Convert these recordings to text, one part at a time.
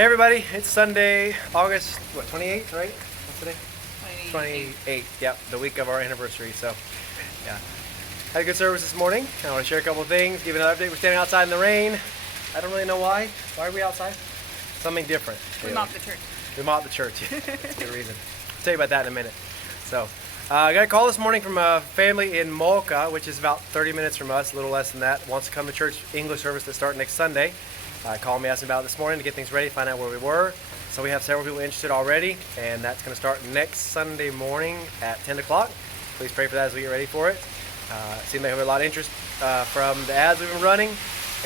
Hey everybody, it's Sunday, August, 28th, right? What's today? 28th, yep, the week of our anniversary, so, yeah. Had a good service this morning. I want to share a couple of things, give you another update. We're standing outside in the rain. I don't really know why. Why are we outside? Something different. We mopped the church. We mopped the church, good reason. I'll tell you about that in a minute. So, I got a call this morning from a family in Mocha, which is about 30 minutes from us, a little less than that. Wants to come to church English service that start next Sunday. Called me, asked me about it this morning to get things ready, find out where we were. So we have several people interested already, and that's going to start next Sunday morning at 10 o'clock. Please pray for that as we get ready for it. Seems like we have a lot of interest from the ads we've been running,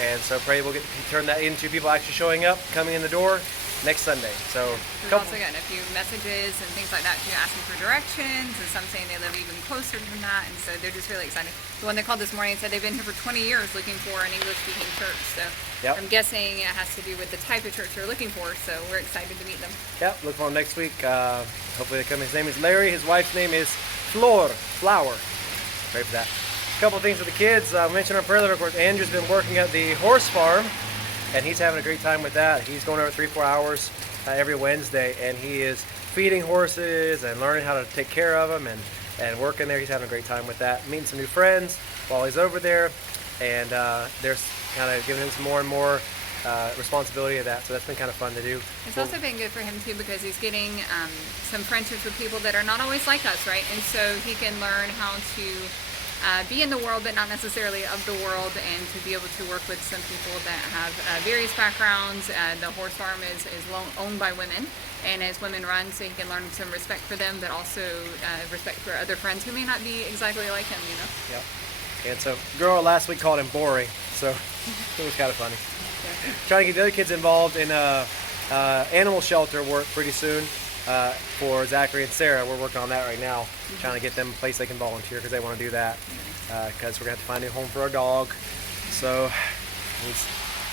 and so pray we'll turn that into people actually showing up, coming in the door next Sunday. So we've also gotten a few messages and things like that too, asking for directions, and some saying they live even closer than that, and so they're just really excited. The one that called this morning said they've been here for 20 years looking for an English-speaking church, so yep. I'm guessing it has to do with the type of church they're looking for, so we're excited to meet them. Yep, look for them next week. Hopefully they come. His name is Larry, his wife's name is Flower. Pray for that. A couple things for the kids. I mentioned on prayer letter, of course, Andrew's been working at the horse farm, and he's having a great time with that. He's going over 3-4 hours every Wednesday, and he is feeding horses and learning how to take care of them and working there. He's having a great time with that. Meeting some new friends while he's over there, and they're kind of giving him some more and more responsibility of that. So that's been kind of fun to do. It's also been good for him too, because he's getting some friendships with people that are not always like us, right? And so he can learn how to be in the world, but not necessarily of the world, and to be able to work with some people that have various backgrounds. The horse farm is owned by women, and as women run, so he can learn some respect for them, but also respect for other friends who may not be exactly like him, you know? Yeah. And so, girl last week called him boring, so it was kind of funny. Yeah. Trying to get the other kids involved in animal shelter work pretty soon. For Zachary and Sarah, we're working on that right now, trying to get them a place they can volunteer because they want to do that, because we're going to have to find a new home for our dog. So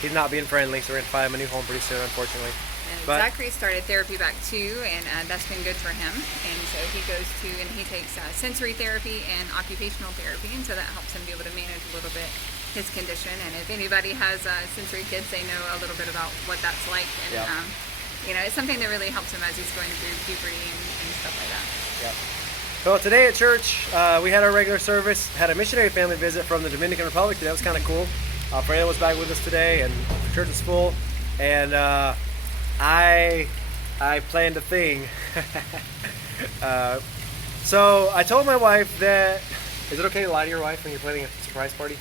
he's not being friendly, so we're going to find him a new home pretty soon, unfortunately. And Zachary started therapy back too, and that's been good for him. And so he goes to, and he takes sensory therapy and occupational therapy, and so that helps him be able to manage a little bit his condition. And if anybody has sensory kids, they know a little bit about what that's like. And yeah. You know, it's something that really helps him as he's going through puberty and stuff like that. Yeah. So today at church, we had our regular service, had a missionary family visit from the Dominican Republic. That was kind of cool. Freya was back with us today, and the church was full. And I planned a thing. So I told my wife that, is it okay to lie to your wife when you're planning a surprise party?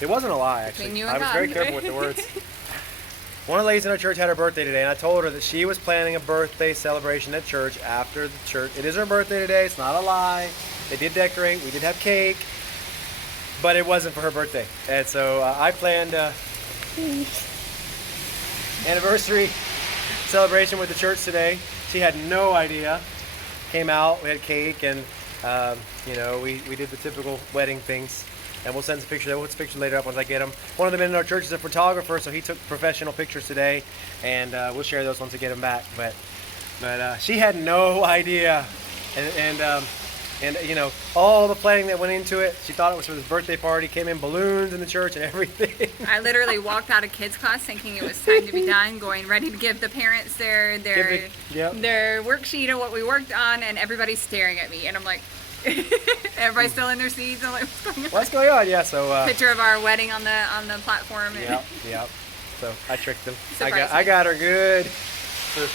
It wasn't a lie, actually. I was very careful with the words. One of the ladies in our church had her birthday today, and I told her that she was planning a birthday celebration at church after the church. It is her birthday today. It's not a lie. They did decorate. We did have cake, but it wasn't for her birthday. And so I planned anniversary celebration with the church today. She had no idea. Came out, we had cake, and you know, we did the typical wedding things. And we'll send some pictures. We'll put some pictures later up once I get them. One of the men in our church is a photographer, so he took professional pictures today, and we'll share those once we get them back. But she had no idea, and you know, all the planning that went into it. She thought it was for this birthday party. Came in balloons in the church and everything. I literally walked out of kids class thinking it was time to be done, going ready to give the parents their worksheet of what we worked on, and everybody's staring at me, and I'm like. Everybody's still in their seats. I'm like, what's going on? Yeah, so picture of our wedding on the platform. Yep. So I tricked them. I got her good for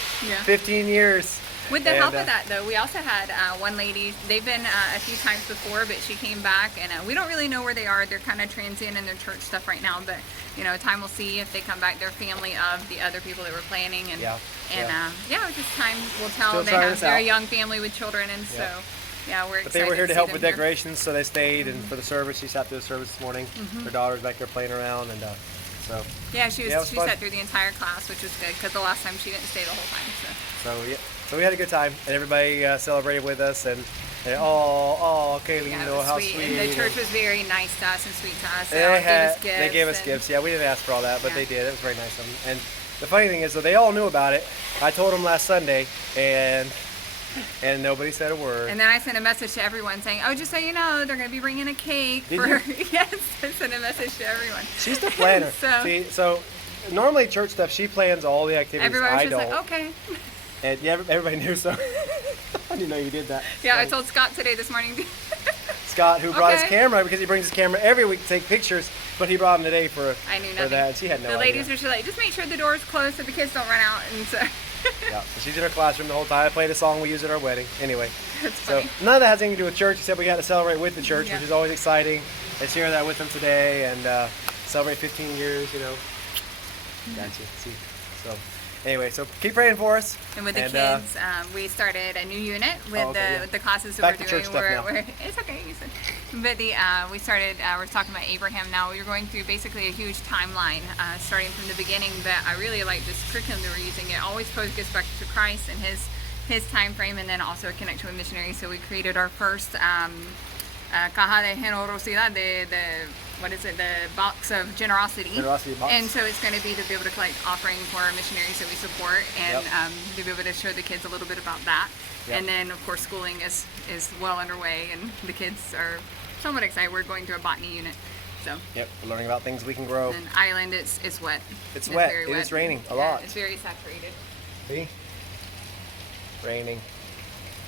15 years. With the help of that, though, we also had one lady. They've been a few times before, but she came back, and we don't really know where they are. They're kind of transient in their church stuff right now, but you know, time will see if they come back. They're family of the other people that were planning, and just time will tell. Still they have a very young family with children, and so. Yeah, we're excited. But they were here to help with decorations, so they stayed. And for the service, she sat through the service this morning. Her daughter's back there playing around, and so. Yeah, she sat through the entire class, which was good because the last time she didn't stay the whole time. So we had a good time, and everybody celebrated with us, and Kaylee, you know how sweet. And the church was very nice to us and sweet to us. They gave us gifts. Yeah, we didn't ask for all that, but they did. It was very nice of them. And the funny thing is, so they all knew about it. I told them last Sunday, and nobody said a word. And then I sent a message to everyone saying, oh, just so you know, they're going to be bringing a cake. Yes, I sent a message to everyone. She's the planner. So normally church stuff, she plans all the activities. Everybody was I just don't. like, okay. And yeah, everybody knew, so I didn't know you did that. Yeah, I told Scott today this morning. Scott, who brought his Okay. camera, because he brings his camera every week to take pictures, but he brought him today for I knew for nothing. that. And she had no The idea. ladies were just like, just make sure the door's closed so the kids don't run out. And so Yeah, so she's in her classroom the whole time. I played a song we used at our wedding. Anyway, that's so funny. none of that has anything to do with church, except we got to celebrate with the church, Yeah. which is always exciting. And share that with them today and celebrate 15 years, you know. Gotcha. See. So anyway, so keep praying for us. And with the kids, we started a new unit with the classes that Back to we're church doing. stuff now. It's okay, you said. But we started. We're talking about Abraham now. We're going through basically a huge timeline, starting from the beginning. But I really like this curriculum that we're using. It always gets back to Christ and his time frame, and then also a connection with missionaries. So we created our first caja de generosidad, what is it, the box of generosity. Generosity box. And so it's going to be to be able to collect offering for our missionaries that we support, and to be able to show the kids a little bit about that. Yep. And then, of course, schooling is well underway, and the kids are somewhat excited. We're going to a botany unit. So. Yep, we're learning about things we can grow. And Ireland, it's wet. It's wet. very It is raining a lot. It's very saturated. See? Raining.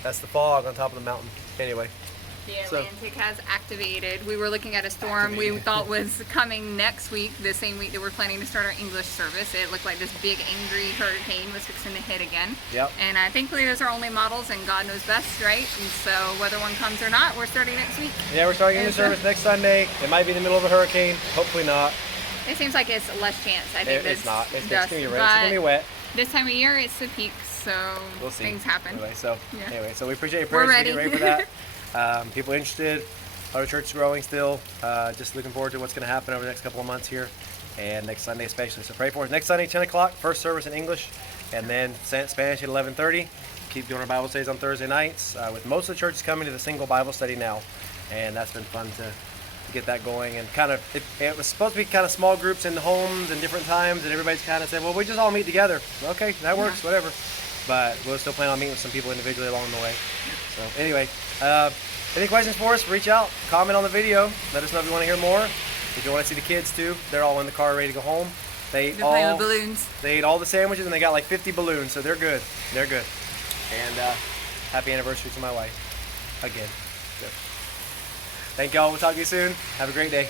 That's the fog on top of the mountain. Anyway. The So- Atlantic has activated. We were looking at a storm we thought was coming next week, the same week that we're planning to start our English service. It looked like this big angry hurricane was fixing to hit again. Yep. And thankfully those are only models, and God knows best, right? And so whether one comes or not, we're starting next week. Yeah, we're starting a new And so- service next Sunday. It might be in the middle of a hurricane. Hopefully not. It seems like it's less chance. I think It's there's not. It's dust, going to be rain. It's going to be wet. This time of year, it's the peak, so We'll see. things happen. Yeah. Anyway, so we appreciate your We're prayers. ready. Get ready for that. People interested. Our church is growing still. Just looking forward to what's going to happen over the next couple of months here, and next Sunday especially. So pray for us. Next Sunday, 10 o'clock, first service in English, and then Spanish at 11:30. Keep doing our Bible studies on Thursday nights. With most of the churches coming to the single Bible study now, and that's been fun to get that going. And kind of, it was supposed to be kind of small groups in the homes and different times, and everybody's kind of said, well, we just all meet together. Okay, that works, whatever. But we'll still plan on meeting with some people individually along the way. So anyway, any questions for us, reach out, comment on the video, let us know if you want to hear more. If you want to see the kids too, they're all in the car ready to go home. They They're playing with balloons. They ate all the sandwiches, and they got like 50 balloons, so they're good. They're good. And happy anniversary to my wife again. Good. Thank y'all. We'll talk to you soon. Have a great day.